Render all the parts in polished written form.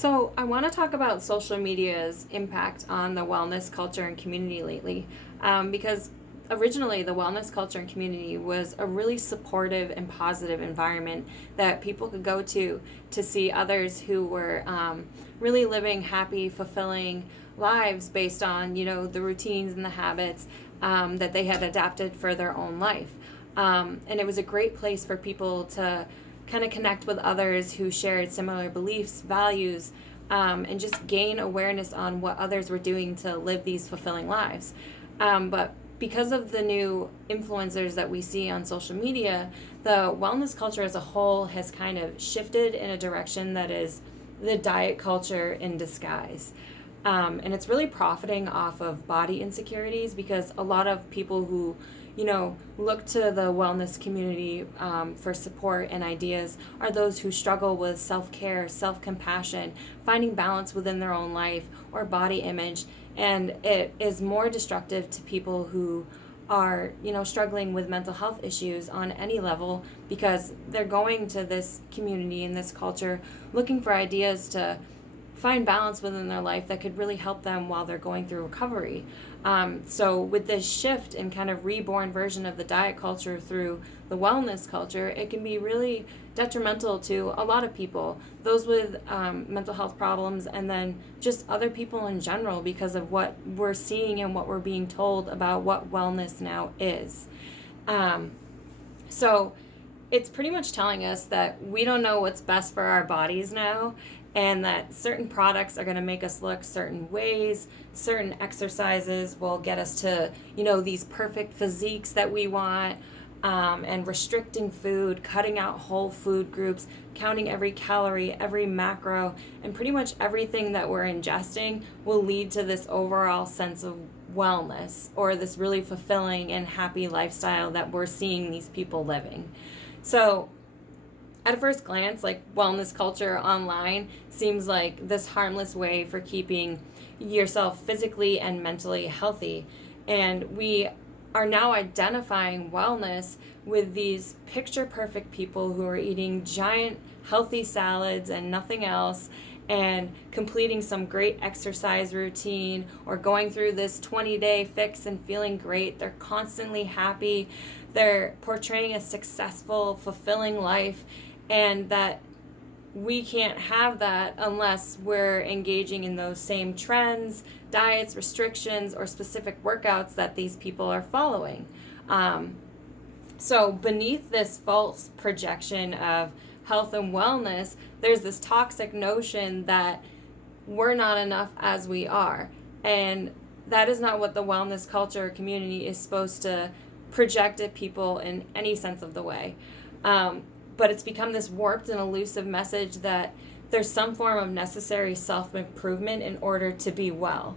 So, I want to talk about social media's impact on the wellness culture and community lately, because originally the wellness culture and community was a really supportive and positive environment that people could go to see others who were really living happy, fulfilling lives based on the routines and the habits that they had adapted for their own life, and it was a great place for people to kind of connect with others who shared similar beliefs, values, and just gain awareness on what others were doing to live these fulfilling lives. But because of the new influencers that we see on social media, the wellness culture as a whole has kind of shifted in a direction that is the diet culture in disguise. And it's really profiting off of body insecurities because a lot of people who look to the wellness community for support and ideas are those who struggle with self-care, self-compassion, finding balance within their own life or body image. And it is more destructive to people who are, struggling with mental health issues on any level because they're going to this community and this culture looking for ideas to find balance within their life that could really help them while they're going through recovery. So with this shift and kind of reborn version of the diet culture through the wellness culture, it can be really detrimental to a lot of people, those with mental health problems, and then just other people in general because of what we're seeing and what we're being told about what wellness now is. So it's pretty much telling us that we don't know what's best for our bodies now, and that certain products are going to make us look certain ways, certain exercises will get us to these perfect physiques that we want, and restricting food, cutting out whole food groups, counting every calorie, every macro, and pretty much everything that we're ingesting will lead to this overall sense of wellness or this really fulfilling and happy lifestyle that we're seeing these people living. So at a first glance, like, wellness culture online seems like this harmless way for keeping yourself physically and mentally healthy. And we are now identifying wellness with these picture perfect people who are eating giant healthy salads and nothing else, and completing some great exercise routine or going through this 20-day fix and feeling great. They're constantly happy. They're portraying a successful, fulfilling life, and that we can't have that unless we're engaging in those same trends, diets, restrictions, or specific workouts that these people are following. So beneath this false projection of health and wellness, there's this toxic notion that we're not enough as we are. And that is not what the wellness culture or community is supposed to project at people in any sense of the way. But it's become this warped and elusive message that there's some form of necessary self-improvement in order to be well.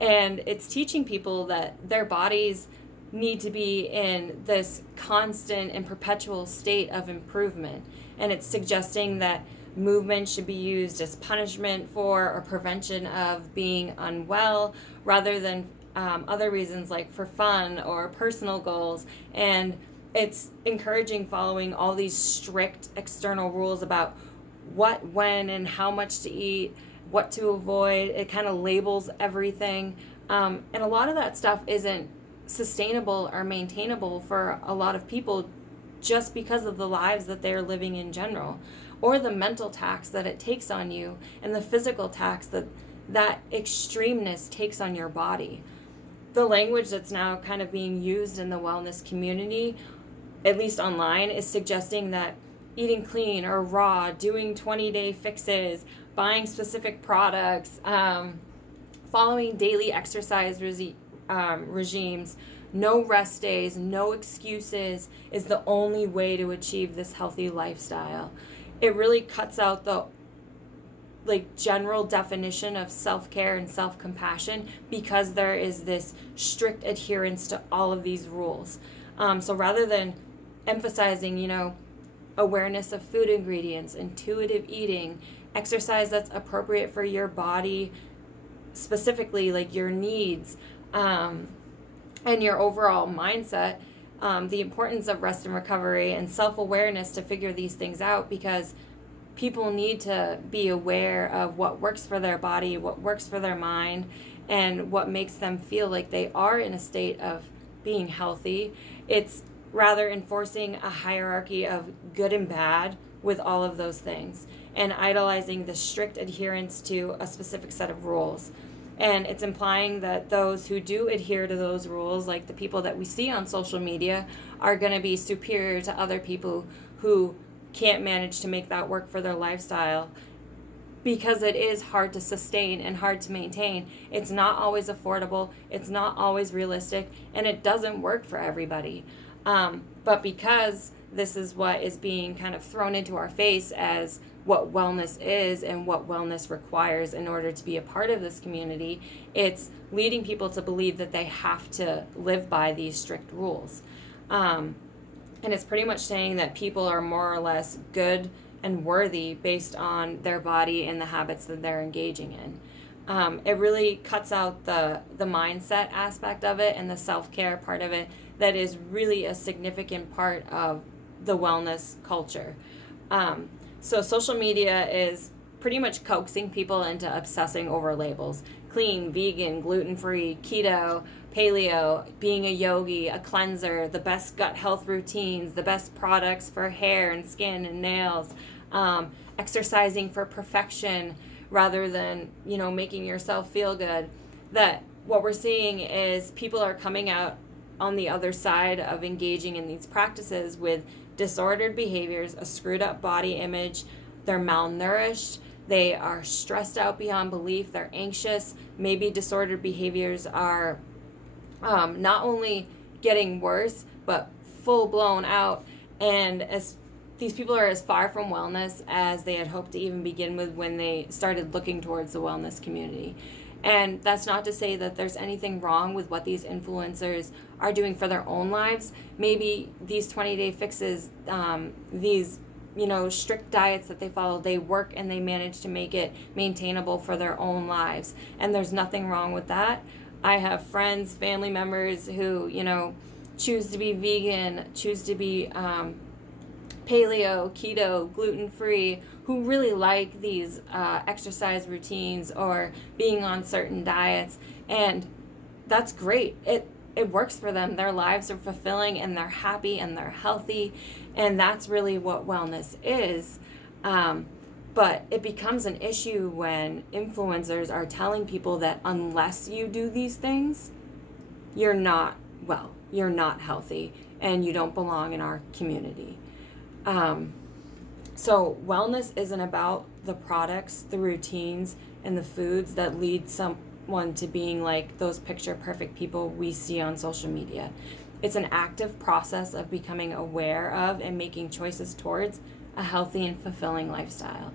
And it's teaching people that their bodies need to be in this constant and perpetual state of improvement. And it's suggesting that movement should be used as punishment for or prevention of being unwell rather than other reasons like for fun or personal goals. And it's encouraging following all these strict external rules about what, when, and how much to eat, what to avoid. It kind of labels everything. And a lot of that stuff isn't sustainable or maintainable for a lot of people just because of the lives that they're living in general, or the mental tax that it takes on you and the physical tax that extremeness takes on your body. The language that's now kind of being used in the wellness community, at least online, is suggesting that eating clean or raw, doing 20-day fixes, buying specific products, following daily exercise regimes, no rest days, no excuses is the only way to achieve this healthy lifestyle. It really cuts out the general definition of self-care and self-compassion because there is this strict adherence to all of these rules. So rather than emphasizing, awareness of food ingredients, intuitive eating, exercise that's appropriate for your body, specifically like your needs, and your overall mindset, the importance of rest and recovery and self-awareness to figure these things out, because people need to be aware of what works for their body, what works for their mind, and what makes them feel like they are in a state of being healthy. It's rather enforcing a hierarchy of good and bad with all of those things, and idolizing the strict adherence to a specific set of rules. And it's implying that those who do adhere to those rules, like the people that we see on social media, are going to be superior to other people who can't manage to make that work for their lifestyle, because it is hard to sustain and hard to maintain. It's not always affordable, it's not always realistic, and it doesn't work for everybody. But because this is what is being kind of thrown into our face as what wellness is and what wellness requires in order to be a part of this community, it's leading people to believe that they have to live by these strict rules. And it's pretty much saying that people are more or less good and worthy based on their body and the habits that they're engaging in. It really cuts out the mindset aspect of it and the self-care part of it that is really a significant part of the wellness culture. So social media is pretty much coaxing people into obsessing over labels: clean, vegan, gluten-free, keto, paleo, being a yogi, a cleanser, the best gut health routines, the best products for hair and skin and nails, exercising for perfection rather than, making yourself feel good. That what we're seeing is people are coming out on the other side of engaging in these practices with disordered behaviors, a screwed up body image, they're malnourished, they are stressed out beyond belief, they're anxious, maybe disordered behaviors are not only getting worse, but full blown out. And as these people are as far from wellness as they had hoped to even begin with when they started looking towards the wellness community. And that's not to say that there's anything wrong with what these influencers are doing for their own lives. Maybe these 20-day fixes, these strict diets that they follow, they work and they manage to make it maintainable for their own lives. And there's nothing wrong with that. I have friends, family members who, choose to be vegan, choose to be paleo, keto, gluten-free, who really like these exercise routines or being on certain diets. And that's great. It works for them. Their lives are fulfilling and they're happy and they're healthy. And that's really what wellness is. But it becomes an issue when influencers are telling people that unless you do these things, you're not well, you're not healthy, and you don't belong in our community. So wellness isn't about the products, the routines, and the foods that lead someone to being like those picture perfect people we see on social media. It's an active process of becoming aware of and making choices towards a healthy and fulfilling lifestyle.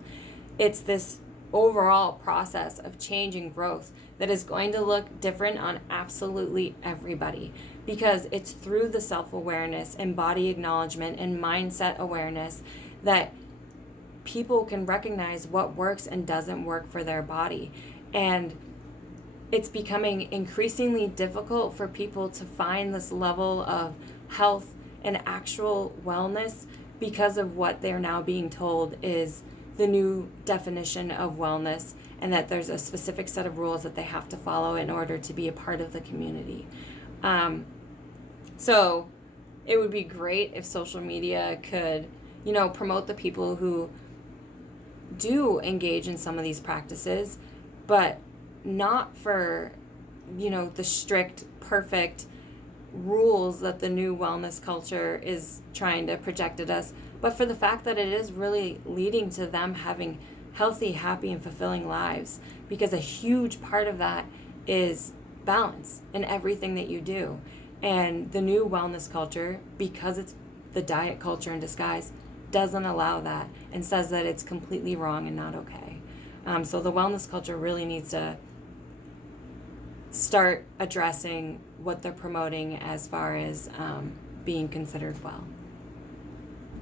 It's this overall process of change and growth that is going to look different on absolutely everybody, because it's through the self-awareness and body acknowledgement and mindset awareness that people can recognize what works and doesn't work for their body. And it's becoming increasingly difficult for people to find this level of health and actual wellness because of what they're now being told is the new definition of wellness, and that there's a specific set of rules that they have to follow in order to be a part of the community. So it would be great if social media could, promote the people who do engage in some of these practices, but not for, the strict, perfect rules that the new wellness culture is trying to project at us, but for the fact that it is really leading to them having healthy, happy, and fulfilling lives, because a huge part of that is balance in everything that you do. And the new wellness culture, because it's the diet culture in disguise, doesn't allow that and says that it's completely wrong and not okay. So the wellness culture really needs to start addressing what they're promoting as far as being considered well.